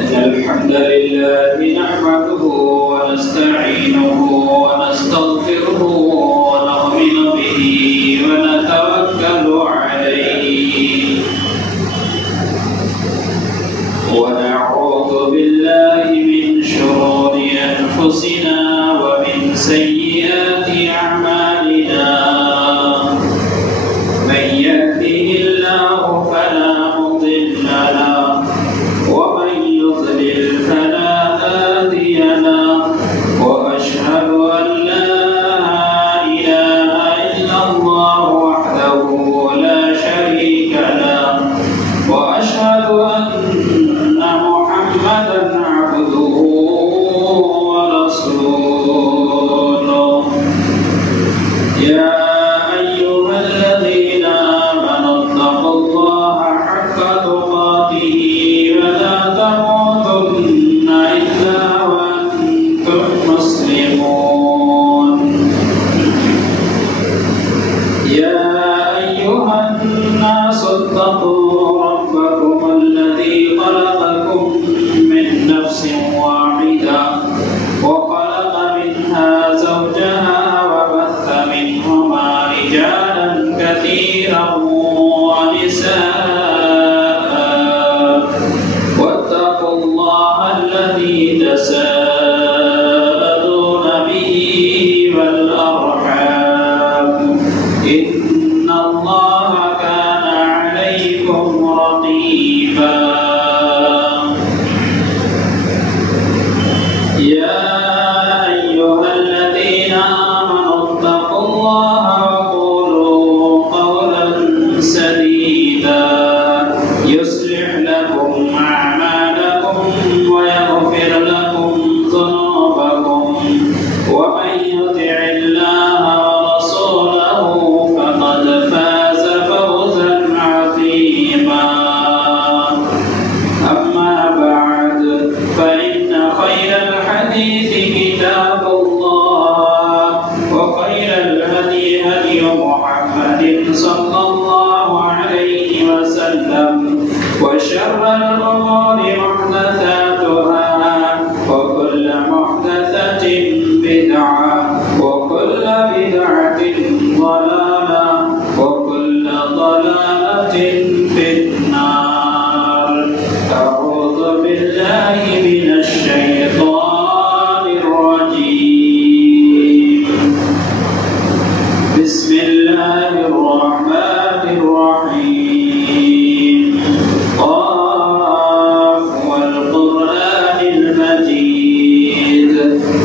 الحمد لله نحمده ونستعينه ونستغفره ونؤمن به ونتوكل عليه ونعوذ بالله من شرور أنفسنا ومن سيئات أعمالنا من يهده الله فلا مضل له ومن يضلل فلا هادي له وأشهد أن لا إله إلا الله وحده لا شريك له وأشهد أن محمدا عبده ورسوله يا أيها الذين آمنوا اتقوا الله حق تقاته ولا تموتن إلا وأنتم مسلمون يا أيها الناس اتقوا ربكم الذي خلقكم من نفس واحدة وخلق منها زوجها وبث منهما رجالا كثيرا ونساء واتقوا الله الذي تساءلون به والأرحام إن الله كان عليكم رقيبا يا أيها الذين آمنوا اتقوا الله وقولوا قولا سديدا يصلح لكم أعمالكم ويغفر لكم ذنوبكم ومن يطع الله ورسوله فقد فاز فوزا عظيما أما بعد فإن خير الحديث كتاب الله وخير الهدي هدي محمد صلى الله عليه وسلم وشر الأمور محدثاتها وكل محدثة بدعة وكل بدعة ضلالة وكل ضلالة في النار أعوذ بالله من الشيطان الرجيم بسم الله الرحمن الرحيم قاف والقرآن المجيد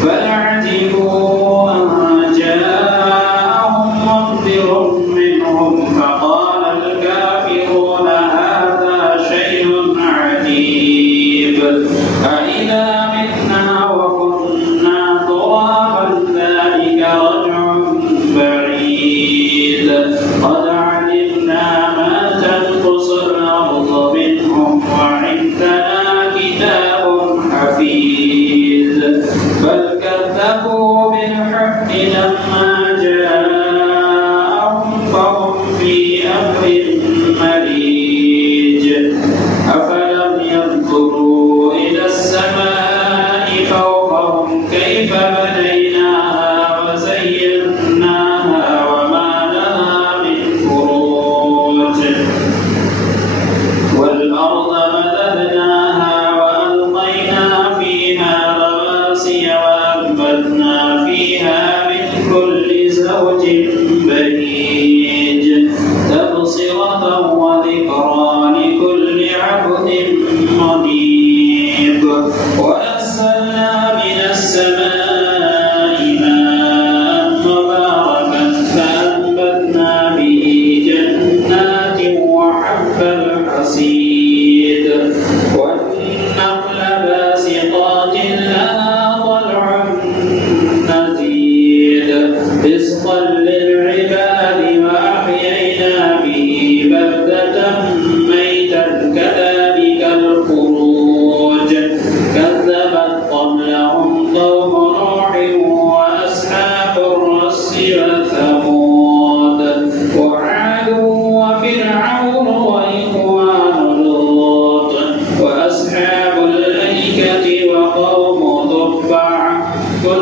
بل عجبوا أن جاءهم منذر منهم فقال الكافرون هذا شيء عجيب أإذا متنا وكنا ترابا ذلك رجع بعيد قد علمنا ما تنقص الأرض منهم وعندنا كتاب حفيظ بل كذبوا بالحق لما جاءهم فهم في أمر مريج أفلم ينظروا إلى السماء فوقهم كيف بنيناها وزيناها وما لها من فروج والأرض مددناها وألقينا فيها رواسي وأنبتنا فيها من كل زوج بهيج تبصرة وذكرى لكل عبد منيب ونزلنا من السماء ماء مباركا فأنبتنا به جنات وحب الحصيد والنخل باسقات لها طلع نضيد رزقا للعباد وأحيينا به بلدة ميتا كذلك الخروج كذبت قبلهم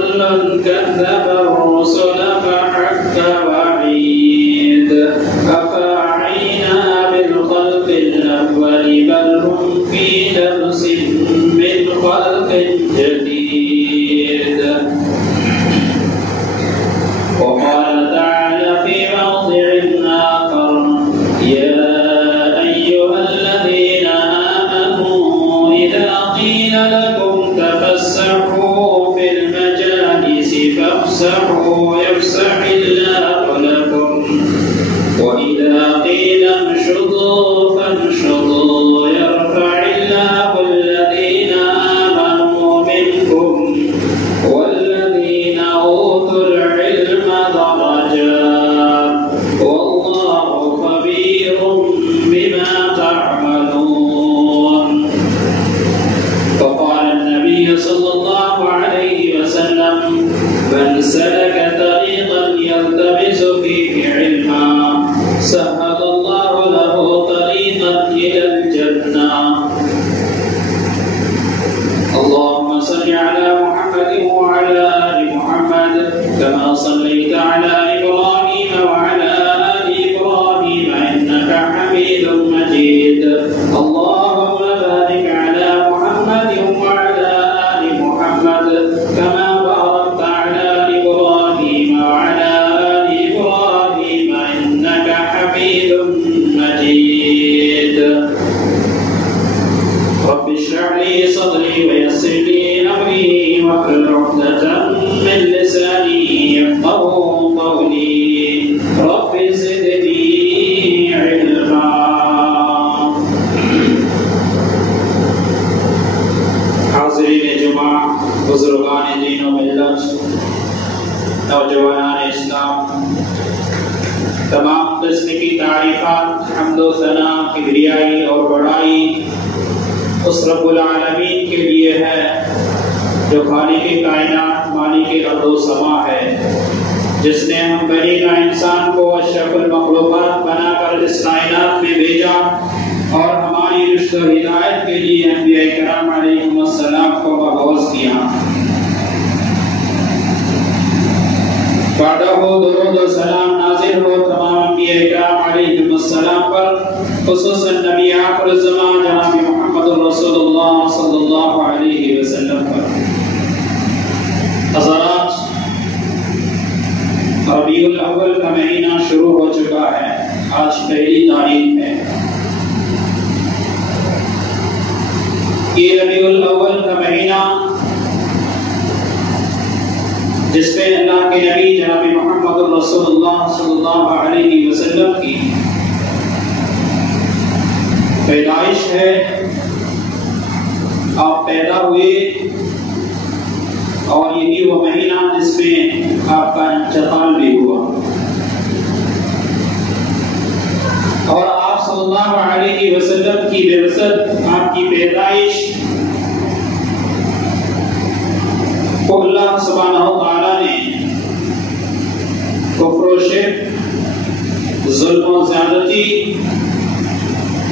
كل كذب الرسل فحق وعيد أفعينا بالخلق الأول بل هم في لبس من خلق جديد. وقال تعالى في موضع آخر يا أيها الذين آمنوا إذا قيل لكم تفسحوا في المجالس فافسحوا يفسح الله لكم وإذا قيل انشزوا فانشزوا يرفع الله الذين آمنوا منكم والذين أوتوا العلم درجات والله خبير بما تعملون. فقال النبي صلى الله عليه وسلم من سلك طريقا يلتمس فيه علما سهل الله له طريقا إلى الجنة. اللهم صل على محمد وعلى آل محمد كما صليت على إبراهيم وعلى آل إبراهيم إنك حميد مجيد. اللهم بارك على محمد وعلى آل محمد كما باركت على إبراهيم وعلى آل إبراهيم إنك حميد مجيد. رب اشرح لي صدري ويسر لي أمري واحلل عقدة من لساني يفقهوا قولي رب زدني علما. حاضرین جمعہ، بزرگان دین و ملت، نوجوانان اسلام، تمام قسم کی تعریفات، حمد و ثنا، کبریائی اور بڑائی اس رب العالمین کے لیے ہے جو خالق کائنات، مالک ارض و سما ہے، جس نے ہم بنی کا انسان کو اشرف المخلوقات بنا کر اس کائنات میں بھیجا اور ہماری رشد و ہدایت کے لیے انبیاء کرام علیہم السلام کو مبعوث کیا۔ بعدہ درود و سلام نازل ہو تمام انبیاء کرام علیہم السلام پر، خصوصاً نبی آخر الزمان جناب محمد رسول اللہ صلی اللہ علیہ وسلم پر۔ حضرات، ربیع الاول کا مہینہ شروع ہو چکا ہے، آج پہلی تاریخ ہے۔ یہ ربیع الاول کا مہینہ جس پہ اللہ کے نبی جناب محمد رسول اللہ صلی اللہ علیہ وسلم کی پیدائش ہے، آپ پیدا ہوئے، اور یہی وہ مہینہ جس میں آپ کا انتقال بھی ہوا، اور آپ صلی اللہ علیہ وسلم کی بعثت، آپ کی پیدائش کو اللہ سبحانہ و تعالیٰ نے کفر و شرک، ظلم و زیادتی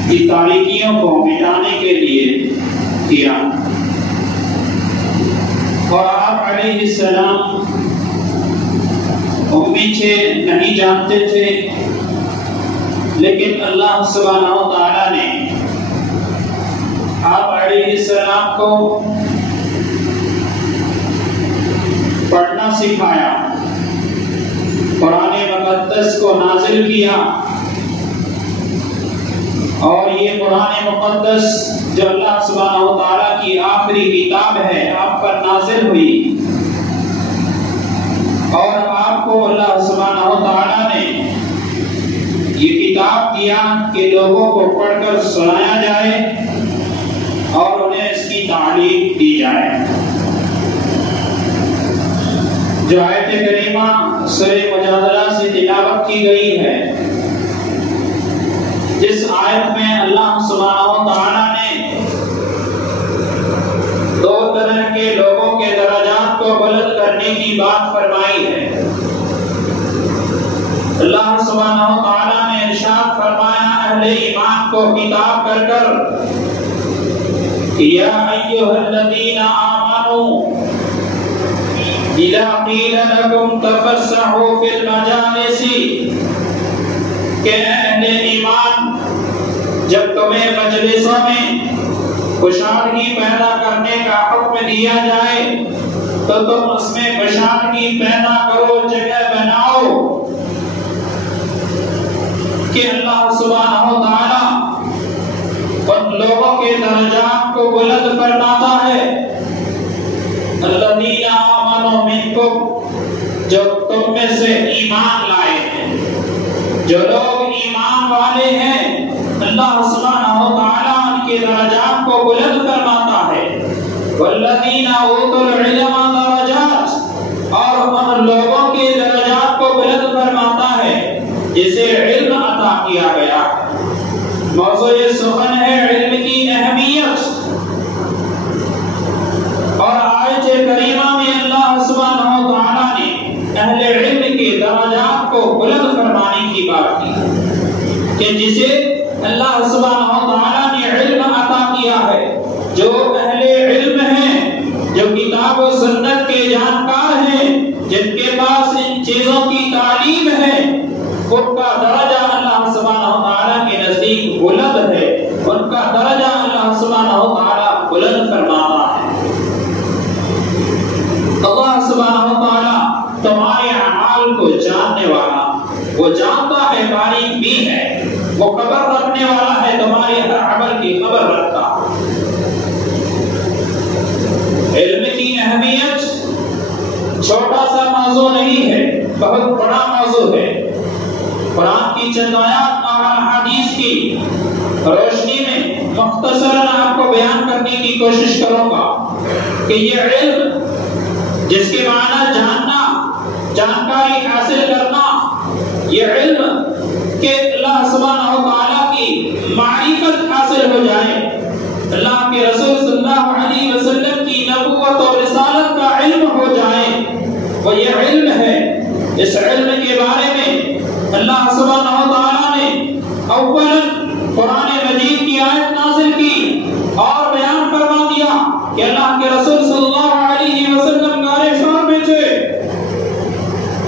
کی تاریکیوں کو مٹانے کے لیے کیا، اور آپ علیہ السلام امی تھے، نہیں جانتے تھے، لیکن اللہ سبحانہ و تعالیٰ نے آپ علیہ السلام کو پڑھنا سکھایا، قرآن مقدس کو نازل کیا، اور یہ قرآن مقدس جو اللہ سبحانہ و تعالیٰ کی آخری کتاب ہے آپ پر نازل ہوئی، اور آپ کو اللہ سبحانہ و تعالیٰ نے یہ کتاب دیا کہ لوگوں کو پڑھ کر سنایا جائے اور انہیں اس کی تعلیم دی جائے۔ جو آیت کریمہ سورہ مجادلہ سے تلاوت کی گئی ہے، جس آیت میں اللہ سبحانہ و تعالیٰ نے دو طرح کے لوگوں کے درجات کو بلند کرنے کی بات فرمائی ہے۔ اللہ سبحانہ و تعالیٰ نے ارشاد فرمایا اہل ایمان کو خطاب کر کر، یا ایھا الذین آمنوا، اذا قیل لکم تفسحوا فی المجالس کہ اہل ایمان جب تمہیں مجلسوں میں خوشحالی پیدا کرنے کا حکم دیا جائے تو تم اس میں خوشحالی پیدا کرو، جگہ بناؤ کہ اللہ سبحانہ و تعالی ان لوگوں کے درجات کو بلند فرماتا ہے، الذین آمنوا منکم، جو تم میں سے ایمان لائے ہیں، جو لوگ ایمان والے ہیں اللہ سبحانہ و تعالی ان کے درجات کو بلند فرماتا ہے، والذین اوتوا العلم درجات، اور ان لوگوں کے درجات کو بلند فرماتا ہے جسے علم عطا کیا گیا ہے۔ موضوع سخن ہے علم کی اہمیت، اور آیت کریمہ میں اللہ سبحانہ و تعالی نے اہل علم کے درجات کو بلند فرمانے کی بات کی کہ جسے اللہ سبحانہ و تعالی نے علم عطا کیا ہے، جو اہل علم ہیں، جو کتاب و سنت کے جانکار ہیں، جن کے پاس ان چیزوں کی تعلیم ہے، ان کا درجہ اللہ سبحانہ و تعالی کے نزدیک بلند ہے، ان کا درجہ اللہ سبحانہ و تعالی بلند فرماتا ہے۔ اللہ سبحانہ و تعالی تمہارے اعمال کو جاننے والا، وہ جانتا ہے، باریک بھی ہے، وہ خبر رکھنے والا ہے، تمہارے ہر عمل کی خبر رکھتا ہے۔ علم کی اہمیت چھوٹا سا موضوع نہیں ہے، بہت بڑا موضوع ہے۔ قرآن کی چند آیات اور حدیث کی روشنی میں مختصراً آپ کو بیان کرنے کی کوشش کروں گا کہ یہ علم جس کے معنی جاننا، جانکاری حاصل کرنا، یہ علم کہ اللہ سبحانہ و تعالیٰ کی معرفت حاصل ہو جائے، اللہ کے رسول صلی اللہ علیہ وسلم کی نبوت اور رسالت کا علم ہو جائے، وہ یہ علم ہے۔ اس علم کے بارے میں اللہ سبحانہ و تعالیٰ نے اولاً قرآن مجید کی آیت نازل کی اور بیان فرما دیا کہ اللہ کے رسول صلی اللہ علیہ وسلم غار ثور میں تھے،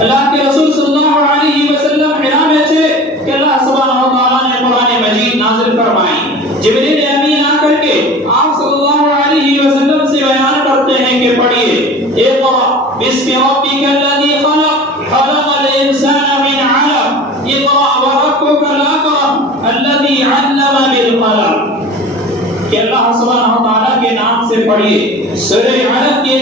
اللہ کے رسول صلی اللہ علیہ وسلم حرا میں تھے کہ اللہ سبحانہ و تعالیٰ نے قرآن مجید نازل فرمائی۔ جبریل امین آ کر کے آپ صلی اللہ علیہ وسلم سے بیان کرتے ہیں کہ پڑھیے، اقرأ باسم ربک الذی خلق، خلق الانسان من علق، اقرأ وربک الاکرم الذی علم بالقلم، کہ اللہ سبحانہ و تعالیٰ کے نام سے پڑھیے۔ سورہ علق کے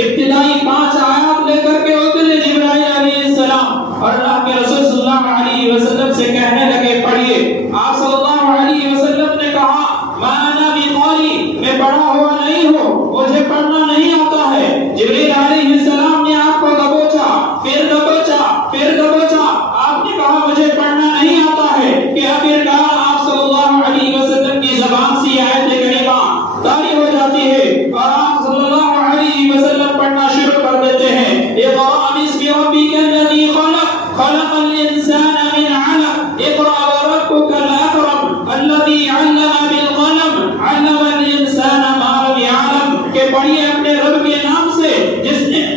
ابتدائی 5 آیات لے کر کے اترے جبرائیل علیہ السلام اور اللہ کے رسول صلی اللہ علیہ وسلم سے کہنے لگے پڑھیے۔ آپ صلی اللہ علیہ وسلم نے کہا ما انا بقاری، میں پڑھا ہوا نہیں ہوں، مجھے پڑھنا نہیں آتا ہے۔ جبرائیل علیہ السلام نے آپ کو دبوچا، پھر دبوچا، پھر دبوچا، آپ نے کہا مجھے پڑھنا نہیں آتا ہے، کہ آخرکار آپ صلی اللہ علیہ وسلم کی زبان سے آیت کریمہ طاری ہو جاتی ہے اور آپ صلی اللہ علیہ وسلم پڑھنا شروع کر دیتے ہیں۔ اقرأ باسم ربک الذی خلق، خلق الانسان من علق، اقرأ وربک الاکرم الذی علم بالقلم، علم الانسان ما لم يعلم، کہ پڑھیے اپنے رب کے نام سے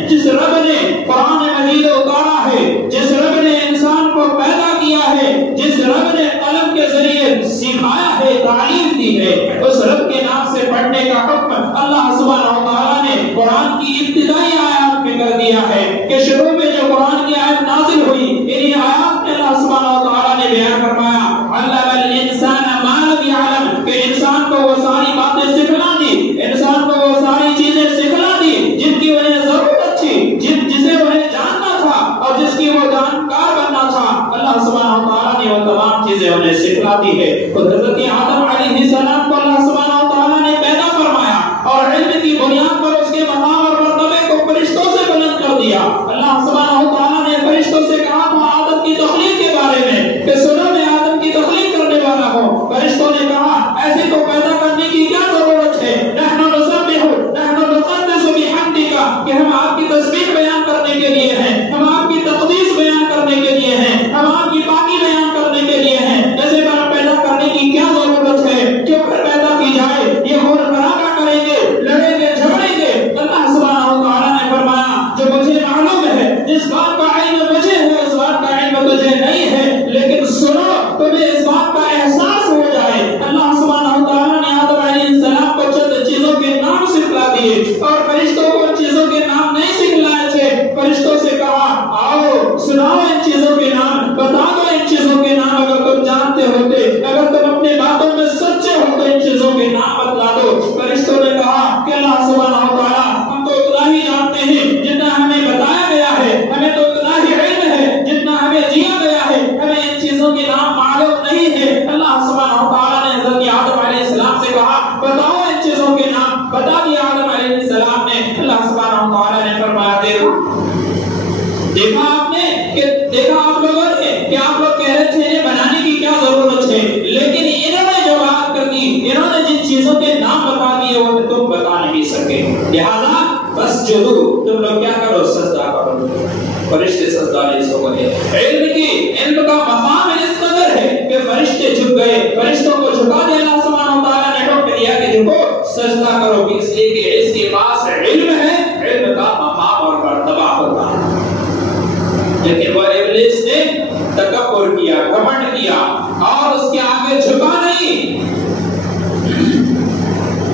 جس رب نے قرآن مجید اتارا ہے، جس رب نے انسان کو پیدا کیا ہے، جس رب نے قلم کے ذریعے سکھایا ہے، تعلیم دی ہے، اس رب کے نام سے پڑھنے کا حکم اللہ سبحانہ و تعالیٰ نے قرآن کی ابتدائی آیات میں کر دیا ہے کہ شروع میں جو قرآن کی آیت نازل ہوئی، انہی آیات میں اللہ سبحانہ و تعالیٰ نے بیان فرمایا علم الانسان ما لم يعلم، کہ انسان کو وہ ساری باتیں سکھلا دی، انسان کو وہ ساری چیزیں سکھلا دی جن کی انہیں ضرورت تھی، جسے انہیں جاننا تھا اور جس کی وہ جانکار بننا تھا، اللہ سبحانہ و تعالیٰ نے وہ تمام چیزیں انہیں سکھلا دی ہے۔ تو حضرت آدم علیہ السلام کو اللہ سبحانہ و تعالیٰ نے پیدا فرمایا اور علم کی بنیاد پر اس کے مقام اور مرتبے کو فرشتوں سے بلند کر دیا۔ اللہ سبحانہ و تعالیٰ نے فرشتوں سے کہا تھا آدم کی تخلیق کے بارے میں کہ سنو میں آدم کی تخلیق کرنے والا ہوں۔ فرشتوں نے کہا ایسے کو پیدا کرنے کی کیا ضرورت ہے، نحن نسبح، نحن نقدس بحمدک، کہ ہم آپ کی تسبیح بیان کرنے کے لیے ہیں، ہم آپ کی تقدیس بیان کرنے کے لیے ہیں، ہم آپ کی پاکی بیان کرنے کے لیے ہیں، ایسے پیدا کرنے کی کیا لہذا بس جدو تم لوگ کیا کرو سجدہ کرو. فرشتے سجدہ نہیں ہو گئے. علم کا مقام اس قدر ہے کہ فرشتے جھک گئے. فرشتوں کو جھکا دیا اللہ سبحانہ و تعالیٰ نے حکم دیا کہ جھکو سجدہ کرو. اس لیے کہ اس کے پاس علم ہے. علم کا مقام اور مرتبہ ہوتا ہے. لیکن وہ ابلیس نے تکبر کیا, گھمنڈ کیا اور اس کے آگے جھکا نہیں.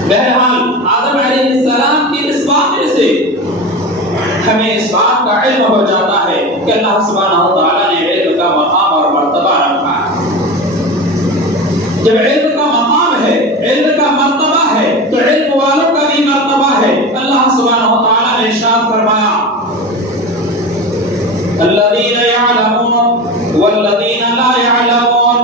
بہرحال آدم علیہ السلام کی اس واقعے سے ہمیں اس بات کا علم ہو جاتا ہے کہ اللہ سبحانہ و تعالیٰ نے علم کا مقام اور مرتبہ رکھا ہے. جب علم کا مقام ہے, علم کا مرتبہ ہے, تو علم والوں کا بھی مرتبہ ہے. اللہ سبحانہ و تعالیٰ نے ارشاد فرمایا الذین یعلمون والذین لا یعلمون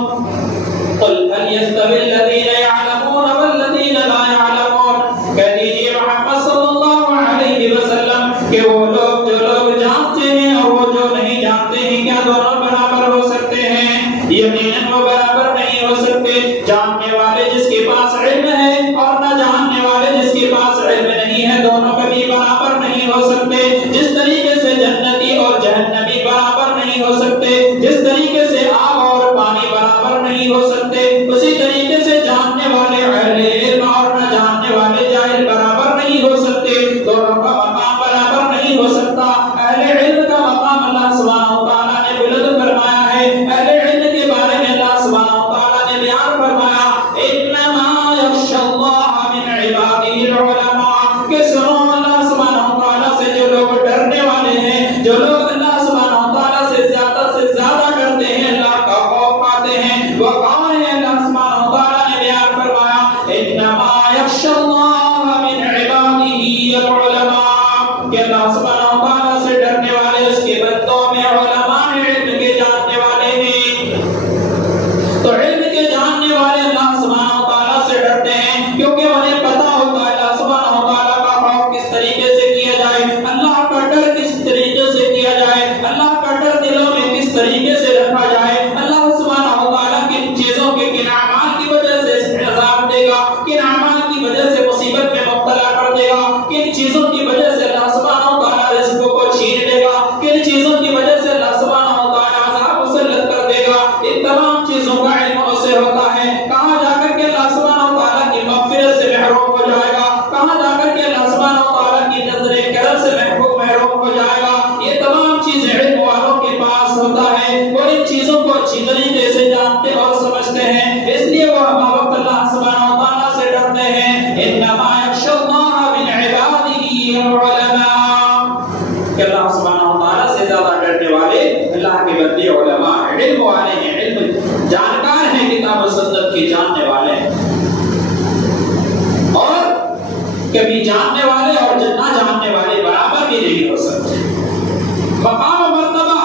قل هل یستوی الذین یعلمون والذین لا یعلمون. کہہ دیجئے محمد صلی اللہ علیہ وسلم کہ وہ لوگ جو لوگ جانتے ہیں اور وہ جو نہیں جانتے ہیں کیا دونوں برابر ہو سکتے ہیں؟ یقیناً وہ برابر نہیں ہو سکتے. جاننے والے جس کے پاس علم ہے اور نہ جاننے والے جس کے پاس علم نہیں ہے, دونوں کبھی برابر نہیں ہو سکتے. جس طریقے سے جنتی اور جہنمی برابر نہیں ہو سکتے, جس طریقے سے آب اور پانی برابر نہیں ہو سکتے, اسی طریقے سے جاننے والے اہل علم اور نہ جاننے والے جاہل برابر نہیں ہو سکتے. دونوں کا مقام برابر نہیں ہو سکتا. اہل علم کا مقام اللہ سبحانہ و تعالیٰ نے بلند فرمایا ہے. اہل علم کے بارے میں اللہ سبحانہ و تعالیٰ نے بیان فرمایا انما یخشی اللہ من عبادہ العلماء. کہ سنو اللہ سبحانہ و تعالیٰ سے جو لوگ ڈرنے والے ہیں, جو لوگ اللہ سبحانہ و تعالیٰ سے زیادہ ڈرتے ہیں, اللہ کا خوف پاتے ہیں, وہ کون ہے؟ اللہ سبحانہ و تعالیٰ نے بیان فرمایا انما یخشی اللہ من عبادہ العلماء. کہ اللہ سبحانہ و تعالیٰ سے ڈرنے والے اس کے بندوں میں علماء ہیں, علم کے جاننے والے ہیں. تو علم کے جاننے والے اللہ سبحانہ و تعالیٰ سے ڈرتے ہیں کیونکہ انہیں پتا ہوتا ہے اللہ سبحانہ و تعالیٰ کا خوف کس طریقے سے کیا جائے, اللہ کا ڈر کس طریقے سے کیا جائے, اللہ کا ڈر دلوں میں کس طریقے سے رکھا جائے. اللہ سبحانہ و تعالیٰ کن چیزوں کے کن اعمال کی وجہ سے عذاب دے گا, کن اعمال کی وجہ سے مصیبت میں مبتلا کر دے گا, کن چیزوں کی وجہ سے اللہ سبحانہ و تعالیٰ رزقوں کو چھین لے گا, کن چیزوں کی وجہ سے اللہ سبحانہ و تعالیٰ عذاب مسلط کر دے گا. ان تمام چیزوں کا علم اسے ہوتا ہے. کہاں جا کر کے اللہ سبحانہ و تعالیٰ کی مغفرت سے محروم ہو جائے گا, کہاں جا کر کے اللہ سبحانہ و تعالیٰ کی نظر کرم سے محروم ہو جائے گا. یہ تمام چیزیں علم والوں کے پاس ہوتا ہے. وہ ان چیزوں کو اچھی طریقے سے جانتے اور سمجھتے ہیں, اس لیے وہ ہر وقت اللہ سبحانہ و تعالیٰ سے ڈرتے ہیں. انما یخشی اللہ من عبادہ العلماء. کہ اللہ سبحانہ و تعالیٰ سے زیادہ ڈرنے والے اللہ کے بندے علماء ہیں, علم والے ہیں, علم جانکار ہیں, کتاب و سنت کے جاننے والے ہیں. اور کبھی جاننے والے اور نہ جاننے والے برابر بھی نہیں ہو سکتے. مقام و مرتبہ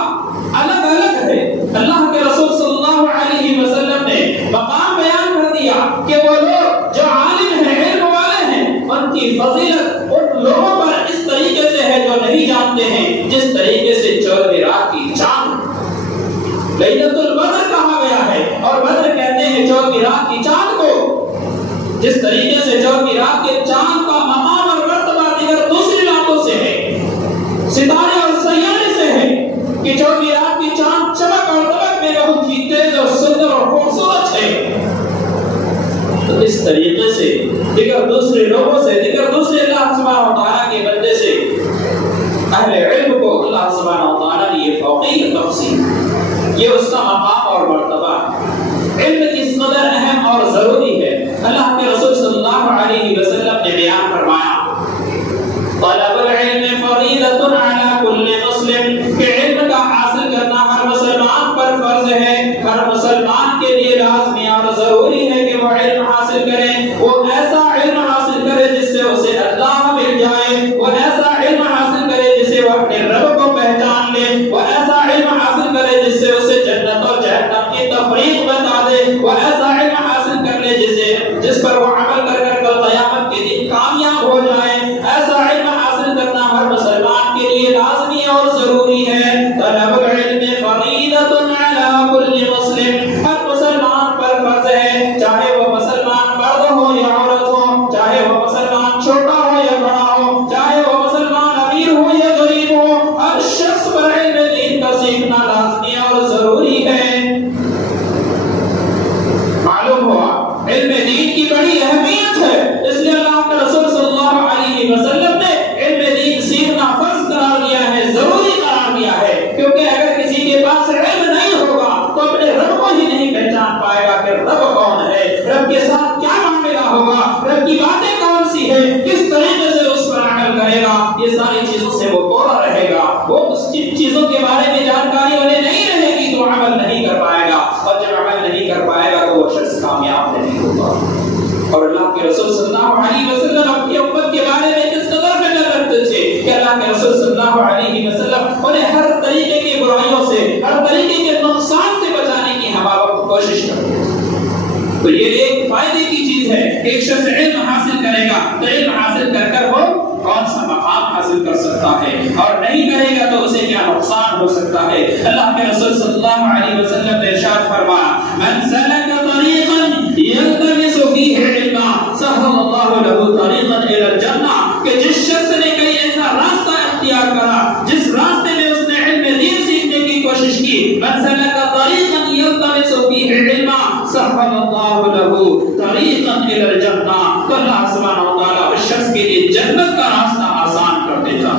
الگ الگ ہے. اللہ کے رسول صلی اللہ علیہ وسلم نے مقام بیان کر دیا کہ وہ لوگ جو عالم ہیں, علم والے ہیں, ان کی فضیلت ان لوگوں پر اس طریقے سے ہے جو نہیں جانتے ہیں, جس طریقے سے 14 رات کی چاند لیلۃ البدر کہا گیا ہے. اور بدر کہتے ہیں 14 رات کی چاند کو. جس طریقے سے 14 رات کے چاند کا مقام اور مرتبہ دیگر دوسری راتوں سے ہے, ستارے اور سیارے سے ہے, کہ 14 رات کی چاند چمک اور دمک میں بہت ہی تیز اور سندر اور خوبصورت ہے. تو اس طریقے سے دیگر دوسرے لوگوں سے, دیگر دوسرے اللہ سبحانہ و تعالیٰ کے بندے سے اہل علم کو اللہ سبحانہ و تعالیٰ نے یہ فوقیت بخشی. یہ اس کا مقام اور مرتبہ. علم کس قدر اہم اور ضروری ہے. اللہ کے رسول صلی اللہ علیہ وسلم نے بیان فرمایا طلب العلم فریضۃ علی کل مسلم. کہ علم کا حاصل کرنا ہر مسلمان پر فرض ہے. ہر مسلمان کے لیے لازمی اور ضروری ہے کہ وہ علم حاصل کرے. وہ ایسا علم حاصل کرے جس سے اسے اللہ مل جائے. وہ ایسا علم حاصل کرے جس سے وہ اپنے رب کو پہچان لے. وہ ایسا علم حاصل کرے جس سے اسے جنت اور جہنم کی تفریق بتا دے. وہ ایسا علم حاصل کر لے جس پر وہ عمل کر کر قیامت کے دن کامیاب ہو جائے. ایسا علم حاصل کرنا ہر مسلمان کے لیے لازمی اور ضروری ہے. طلب العلم فریضۃ علی کل مسلم. ہر مسلمان پر یہ ساری چیزوں سے وہ دورہ رہے گا، وہ جن چیزوں کے بارے میں جانکاری انہیں نہیں رہے گی تو عمل نہیں کر پائے گا، اور جب عمل نہیں کر پائے گا تو وہ شخص کامیاب نہیں ہوگا۔ اور اللہ کے رسول صلی اللہ علیہ وسلم اپنی امت کے بارے میں کس قدر فکر رکھتے تھے کہ اللہ کے رسول صلی اللہ علیہ وسلم انہیں ہر طریقے کی برائیوں سے، ہر طریقے کے نقصان سے بچانے کی ہم آپ کوشش کرتے ہیں۔ تو یہ ایک فائدے کی چیز ہے، ایک شخص علم حاصل کرے گا تو علم حاصل کر کر وہ کون سا مقام حاصل کر سکتا ہے، اور نہیں کرے گا تو اسے کیا نقصان ہو سکتا ہے۔ اللہ کے رسول صلی اللہ علیہ وسلم نے ارشاد فرمایا من سلک طریقا یلتمس فیہ علما سہل اللہ له طریقا الی الجنہ، کہ جس شخص نے کوئی ایسا راستہ اختیار کرا جس راستے میں اس نے علم دین سیکھنے کی کوشش کی، من سلک طریقا یلتمس فیہ علما سہل اللہ له طریقا الی الجنہ، تو اللہ سبحانہ و تعالی اس شخص کے لیے جنت کا راستہ آسان کر دیتا۔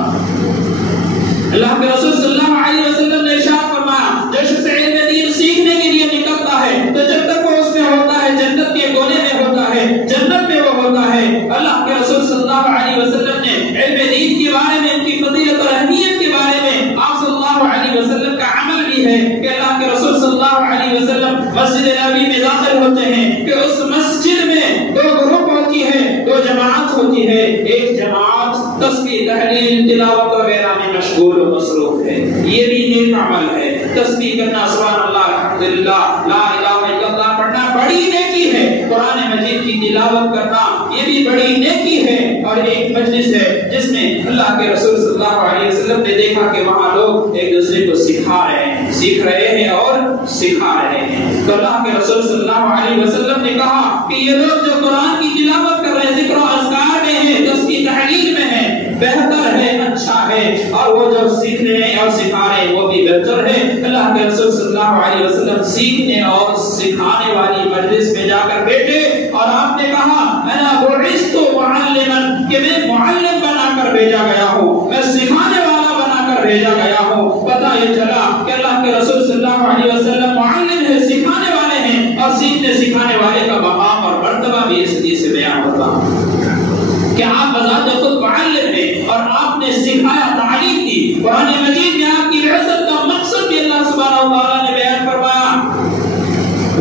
اللہ کے رسول صلی اللہ علیہ وسلم نے ارشاد فرمایا جو شخص علم دین سیکھنے کے لیے نکلتا ہے تو جب تک وہ اس میں ہوتا ہے، جنت کے کونے میں ہوتا ہے، جنت میں وہ ہوتا ہے۔ اللہ کے رسول صلی اللہ علیہ وسلم نے علم دین کے بارے میں، ان کی فضیلت اور اہمیت کے بارے میں آپ صلی اللہ علیہ وسلم کا عمل بھی ہے کہ اللہ کے رسول صلی اللہ علیہ وسلم مسجد نبوی میں داخل ہوتے ہیں کہ اس مسجد میں دو گروپ ہوتی ہے، دو جماعت ہوتی ہے، ایک جماعت تسبیح تحلیل تلاوت وغیرہ میں مشغول و مصروف ہے، یہ بھی نیک عمل ہے، تسبیح کرنا، سبحان اللہ، الحمدللہ، لا الہ الا اللہ پڑھنا بڑی نیکی ہے، قرآن مجید کی تلاوت کرنا یہ بھی بڑی نیکی ہے۔ اور ایک مجلس ہے جس میں اللہ کے رسول صلی اللہ علیہ وسلم نے دیکھا کہ وہاں لوگ ایک دوسرے کو سکھا رہے ہیں، سیکھ رہے ہیں اور سکھا رہے ہیں، تو اللہ کے رسول صلی اللہ علیہ وسلم نے کہا کہ یہ لوگ جو قرآن کی تلاوت کر رہے ہیں، ذکر و اذکار میں ہیں، تسبیح تحلیل میں ہیں، بہتر ہے، اچھا ہے، اور وہ جو سیکھ رہے ہیں اور سکھا رہے ہیں وہ بھی بہتر ہے۔ اللہ کے رسول صلی اللہ علیہ وسلم سیکھنے اور سکھانے والی مجلس میں جا کر بیٹھے اور آپ نے کہا انا بعثت معلما، کہ میں معلم بنا کر بھیجا گیا ہوں، میں سکھانے والا بنا کر بھیجا گیا ہوں۔ پتہ یہ چلا کہ اللہ کے رسول صلی اللہ علیہ وسلم معلم ہے، سکھانے والے ہیں، اور سیکھنے سکھانے والے کا مقام اور مرتبہ بھی اس حدیث سے بیان ہوتا ہے کہ آپ بذات خود معلم ہیں اور آپ نے سکھایا، تعلیم دی۔ قرآن مجید میں آپ کی بعثت کا مقصد بھی اللہ سبحانہ و تعالیٰ نے بیان فرمایا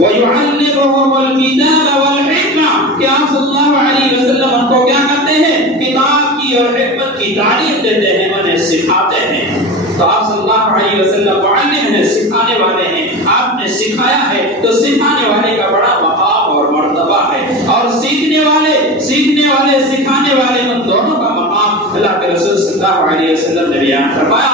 وَيُعَلِّمُهُمُ الْكِتَابَ وَالْحِكْمَةَ، کہ آپ صلی اللہ علیہ وسلم ان کو کیا کرتے ہیں؟ کتاب کی اور حکمت کی تعلیم دیتے ہیں، انہیں سکھاتے ہیں۔ تو آپ صلی اللہ علیہ وسلم معلم ہیں، سکھانے والے ہیں، آپ نے سکھایا ہے تو سکھانے والے کا بڑا مقام اور مرتبہ ہے، اور سیکھنے والے سکھانے والے ان دونوں کا مقام اللہ کے رسول صلی اللہ علیہ وسلم نے بیان فرمایا۔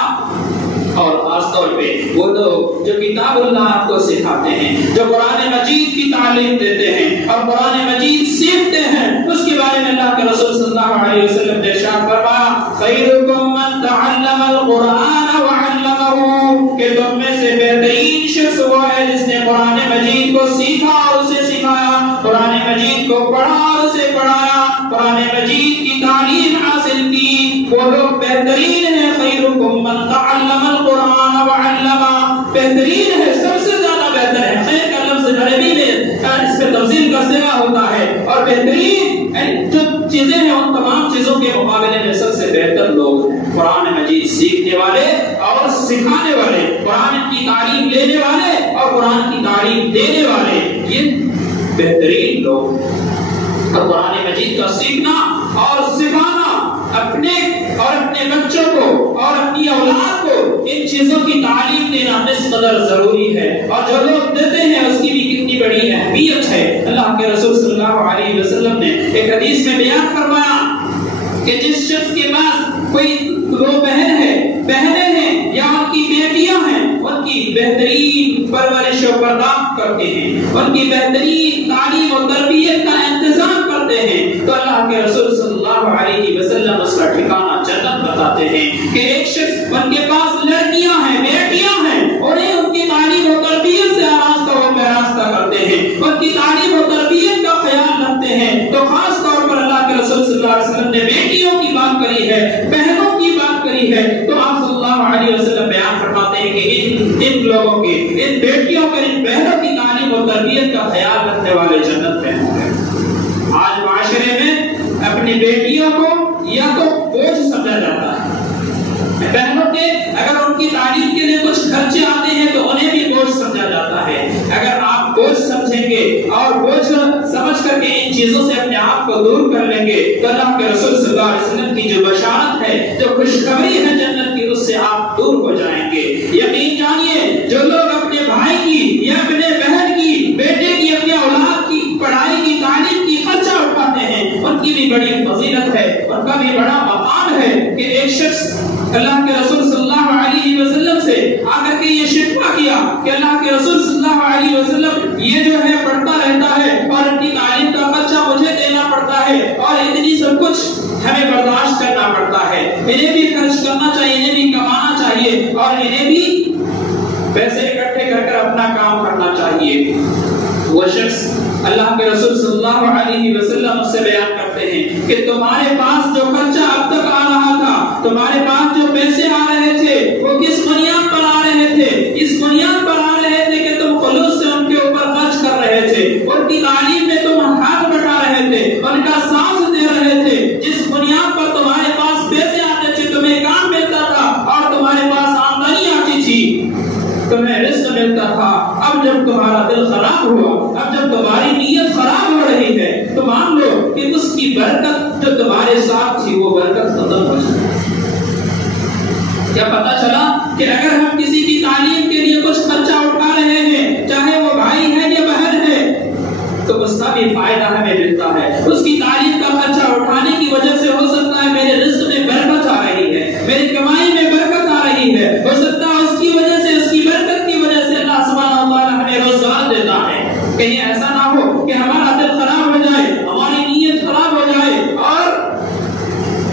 اور خاص طور پہ وہ لوگ جو کتاب اللہ کو سکھاتے ہیں، جو قرآن مجید کی تعلیم دیتے ہیں اور قرآن مجید سیکھتے ہیں، اس کے بارے میں اللہ کے رسول صلی اللہ علیہ وسلم نے ارشاد فرمایا خیرکم من تعلم القرآن وعلمہ، کہ تم میں سے بہترین شخص وہ ہے جس نے قرآن مجید کو سیکھا اور اسے سکھایا، قرآن مجید کو پڑھا اور اسے پڑھایا، قرآن مجید کی تعلیم حاصل کی، وہ لوگ بہترین ہیں۔ خیرکم من تعلم القرآن وعلمہ، بہترین ہے، سب سے زیادہ بہتر ہے۔ خیر کا لفظ عربی میں اس پہ تفضیل کا صیغہ ہوتا ہے، اور بہترین جو چیزیں ہیں ان تمام چیزوں کے مقابلے میں سب سے بہتر لوگ ہیں قرآن مجید سیکھنے والے اور سکھانے والے، قرآن کی تعلیم لینے والے اور قرآن کی تعلیم دینے والے، یہ بہترین لوگ۔ اور قرآن مجید کا سیکھنا اور سکھانا اپنے اور اپنے بچوں کو اور اپنی اولاد کو ان چیزوں کی تعلیم دینا اس قدر ضروری ہے، اور جو لوگ دیتے ہیں اس کی بھی کتنی بڑی اہمیت ہے۔ اللہ کے رسول صلی اللہ علیہ وسلم نے ایک حدیث میں بیان فرمایا کہ جس شخص کے پاس کوئی دو بہنیں ہیں یا ان کی بیٹیاں ہیں، ان کی بہترین پرورش و برداشت کرتے ہیں، ان کی بہترین تعلیم و تربیت کا انتظام کرتے ہیں، تو اللہ کے رسول صلی اللہ علیہ وسلم اس کا ٹھکانہ جنت بتاتے ہیں کہ ایک شخص ان کے پاس لڑکیاں ہیں، بیٹیاں ہیں، اور ان کی تعلیم و تربیت سے آراستہ و پیراستہ کرتے ہیں، ان کی تعلیم و تربیت کا خیال رکھتے ہیں، تو خاص طور پر اللہ کے رسول صلی اللہ علیہ وسلم نے بیٹیوں کی بات کری ہے، بہنوں کی بات کری ہے، تو آپ صلی اللہ علیہ وسلم بیان فرماتے ہیں کہ ان لوگوں کے، ان بیٹیوں کے، ان بہنوں کی تعلیم و تربیت کا خیال رکھنے والے جنت میں ہوں گے۔ آج معاشرے میں اپنی بیٹیوں کو یا تو بوجھ سمجھا جاتا ہے، اور بوجھ سمجھ کر کے ان چیزوں سے اپنے آپ کو دور کر لیں گے تو اللہ کے رسول صلی اللہ علیہ وسلم کی جو بشارت ہے، جو خوشخبری ہے جنت کی، اس سے آپ دور ہو جائیں گے۔ یقین جانیے جو لوگ اپنے بھائی کی یا اپنے بہن کی، بیٹے کی، اپنے اولاد کی پڑھائی کی، تعلیم کی خرچہ اٹھاتے ہیں، ان کی بھی بڑی فضیلت ہے، ان کا بھی بڑا مقام ہے کہ ایک شخص اللہ کے رسول صلی اللہ علیہ وسلم سے آ کر کے یہ شکوہ کیا کہ اللہ کے رسول صلی اللہ علیہ وسلم یہ جو ہے پڑھتا رہتا ہے اور ان کی تعلیم کا خرچہ مجھے دینا پڑتا ہے اور اتنی سب کچھ ہمیں برداشت کرنا پڑتا ہے، انہیں بھی خرچ کرنا چاہیے، انہیں بھی کمانا چاہیے اور انہیں بھی پیسے اکٹھے کر کر اپنا کام کرنا چاہیے۔ وہ شخص اللہ کے رسول صلی اللہ علیہ وسلم سے بیان کرتے ہیں کہ تمہارے پاس جو خرچہ اب تک آ رہا تھا، تمہارے پاس جو پیسے آ رہے تھے، وہ کس بنیاد پر آ رہے تھے؟ اس بنیاد پر آ رہے تھے کہ تم خلوص سے ان کے اوپر خرچ کر رہے تھے، ان کی تعلیم میں تم ہاتھ بٹا رہے تھے، ان کا ساتھ دے رہے تھے۔ جس بنیاد پر تمہارے پاس پیسے آتے تھے، تمہیں کام ملتا تھا اور تمہارے پاس آمدنی آتی تھی، تمہیں رزق ملتا تھا۔ اب جب تمہارا دل خراب ہوا، اب جب تمہاری نیت خراب ہو رہی ہے تو مان لو کہ اس کی برکت جو تمہارے ساتھ تھی وہ برکت ختم ہو جائے۔ کیا پتا چلا کہ اگر ہم کسی کی تعلیم کے لیے کچھ خرچہ اٹھا رہے ہیں، چاہے وہ بھائی ہے یا بہن ہے، تو اس کا بھی فائدہ ہمیں ملتا ہے۔ اس کی تعلیم کا خرچہ اٹھانے کی وجہ سے ہو سکتا ہے میرے رزق میں برکت آ رہی ہے، میری کمائی میں برکت آ رہی ہے، ہو سکتا ہے اس کی وجہ سے، اس کی برکت کی وجہ سے اللہ سبحانہ و تعالیٰ ہمیں روزگار دیتا ہے۔ کہیں ایسا نہ ہو کہ ہمارا دل خراب ہو جائے، ہماری نیت خراب ہو جائے اور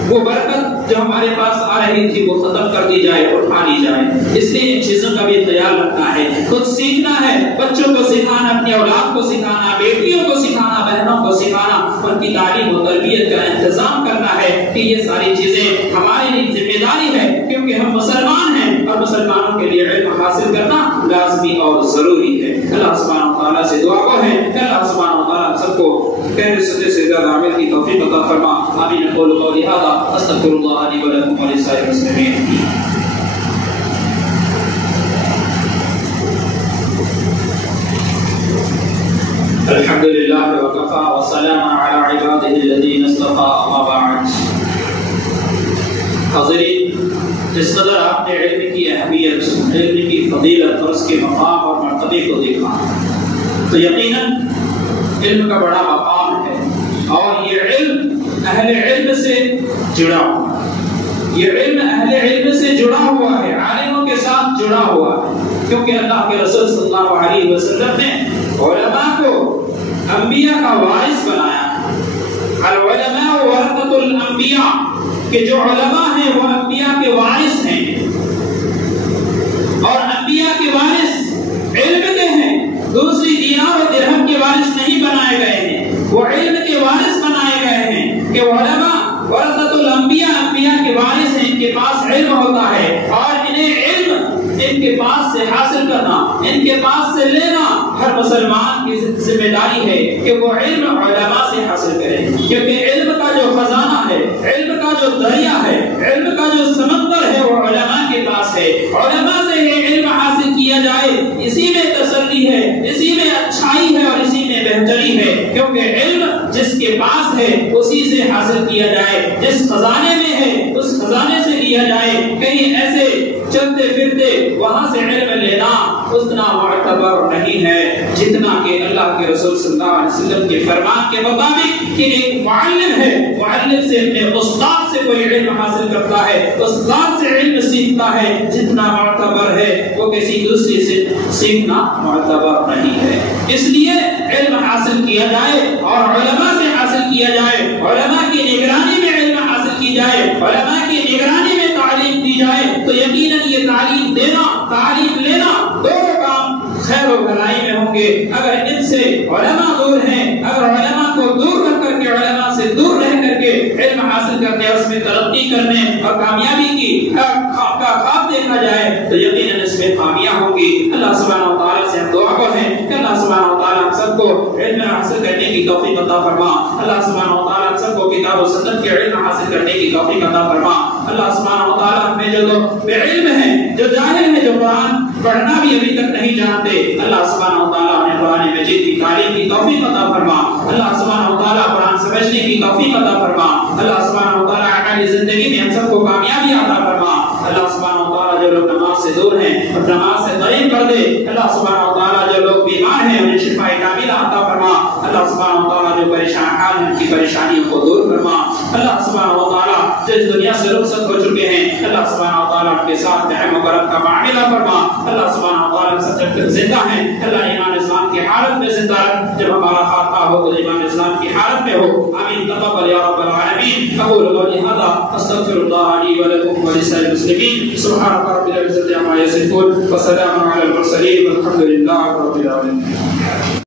وہ برکت جو ہمارے پاس آ رہی تھی وہ ختم کر دی جائے، اٹھا لی جائے۔ اس لیے ان چیزوں کا بھی خیال رکھنا ہے، خود سیکھنا ہے، بچوں کو سکھانا، اپنی اولاد کو سکھانا، بیٹیوں کو سکھانا، بہنوں کو سکھانا، ان کی تعلیم و تربیت کا انتظام کرنا ہے کہ یہ ساری چیزیں ہماری لیے ذمہ داری ہے، کیونکہ ہم مسلمان ہیں اور مسلمانوں کے لیے علم حاصل کرنا لازمی اور ضروری ہے۔ اللہ سبحانہ و تعالیٰ سے دعا کو ہے کہ اللہ سبحانہ و تعالیٰ سب کو کہنے سے زیادہ عمل کی توفیق عطا فرما۔ آمین۔ اقول قولی ھذا استغفر اللہ لی ولکم ولسائر المسلمین۔ الحمد للہ وکفا وسلام علی عبادہ الذین اصطفى، اما بعد۔ حاضرین، جس قدر آپ نے علم کی اہمیت، علم کی فضیلت اور اس کے مقام اور مرتبے کو دیکھا تو یقیناً علم کا بڑا مقام ہے اور یہ علم اہل علم سے جڑا ہوا ہے، یہ علم اہل علم سے جڑا ہوا ہے، عالموں کے ساتھ جڑا ہوا ہے، کیونکہ اللہ کے رسول صلی اللہ علیہ وسلم نے علماء کو انبیاء کا وارث بنایا۔ العلماء ورثۃ الانبیاء، کہ جو علماء ہیں وہ انبیاء کے وارث ہیں، اور انبیاء کے وارث علم کے ہیں، دوسری دینار و درہم کے وارث نہیں بنائے گئے ہیں، وہ علم کے وارث بنائے گئے ہیں کہ علماء ورثۃ الانبیاء، انبیاء کے وارث ہیں، ان کے پاس علم ہوتا ہے اور انہیں علم ان کے پاس سے حاصل کرنا، ان کے پاس سے لینا ہر مسلمان کی ذمہ داری ہے کہ وہ علم علماء سے حاصل کرے، کیونکہ علم کا جو خزانہ ہے، علم کا جو دریا ہے، علم کا جو سمندر ہے وہ علماء کے پاس ہے۔ علماء سے یہ علم حاصل کیا جائے، اسی میں تسلی ہے، اسی میں اچھائی ہے اور اسی میں بہتری ہے، کیونکہ علم جس کے پاس ہے اسی سے حاصل کیا جائے، جس خزانے میں ہے اس خزانے سے لیا جائے، کہیں ایسے چلتے پھرتے وہاں سے علم لینا اتنا معتبر نہیں ہے جتنا کہ اللہ کے رسول صلی اللہ علیہ وسلم کے فرمان کے مطابق کہ ایک معلم ہے، معلم سے اپنے استاد سے کوئی علم حاصل کرتا ہے، استاد سے علم سیکھتا ہے، جتنا معتبر ہے وہ کسی دوسری سے سیکھنا معتبر نہیں ہے۔ اس لیے علم حاصل کیا جائے اور علماء سے حاصل کیا جائے، علماء کی نگرانی میں علم حاصل کی جائے، علماء کی نگرانی میں تعلیم دی جائے تو یقیناً یہ تعلیم دینا، تعلیم لینا دونوں کام خیر و بھلائی میں ہوں گے۔ اگر ان سے علماء دور ہیں، اگر علماء کو دور رکھ کر کے، علماء سے دور رہ کر کے علم حاصل کرنے، اس میں ترقی کرنے اور کامیابی کی کا خواب دیکھا جائے تو یقیناً اس میں خامیاں ہوں گی۔ اللہ سبحانہ و تعالیٰ سے ہم دعا کو ہیں کہ اللہ سبحانہ و تعالیٰ ہم سب کو علم حاصل کرنے کی توفیق عطا فرما۔ اللہ سبحانہ و تعالیٰ ہم سب کو کتاب و سنت کے علم حاصل کرنے کی توفیق عطا فرما۔ اللہ سبحانہ و تعالیٰ ہمیں جو بے علم ہیں، جو جاہل ہیں، جو قرآن پڑھنا بھی ابھی تک نہیں جانتے، اللہ سبحانہ و تعالیٰ ہمیں قرآن مجید کی تعلیم کی توفیق عطا فرما اللہ سبحانہ و تعالیٰ قرآن سمجھنے کی توفیق عطا فرما اللہ سبحانہ و تعالیٰ ہماری زندگی میں ہم سب کو کامیابی عطا فرما اللہ سبحانہ و تعالیٰ جو لوگ نماز سے دور ہیں نماز سے قریب کر دے اللہ سبحانہ و تعالیٰ جو لوگ بیمار ہیں انہیں شفا کاملہ عطا فرما اللہ سبحانہ و تعالیٰ جو پریشان حال ہیں ان کی پریشانیوں کو دور فرما اللہ سبحانہ و تعالیٰ جو اس دنیا سے رخصت ہو چکے ہیں اللہ سبحانہ و تعالیٰ ان کے ساتھ رحم و کرم کا معاملہ فرما اللہ سبحانہ و تعالیٰ سب جب تک زندہ ہیں اللہ ایمان اسلام کی حالت میں زندہ رکھ جب ہمارا خاتمہ ہو تو ایمان اسلام کی حالت میں ہو آمین تقبل یا رب العالمین اقول قولی ھذا استغفر اللہ لی ولکم ولسائر المسلمین سبحان رب العزة عما یصفون وسلام علی المرسلین والحمد للہ رب العالمین.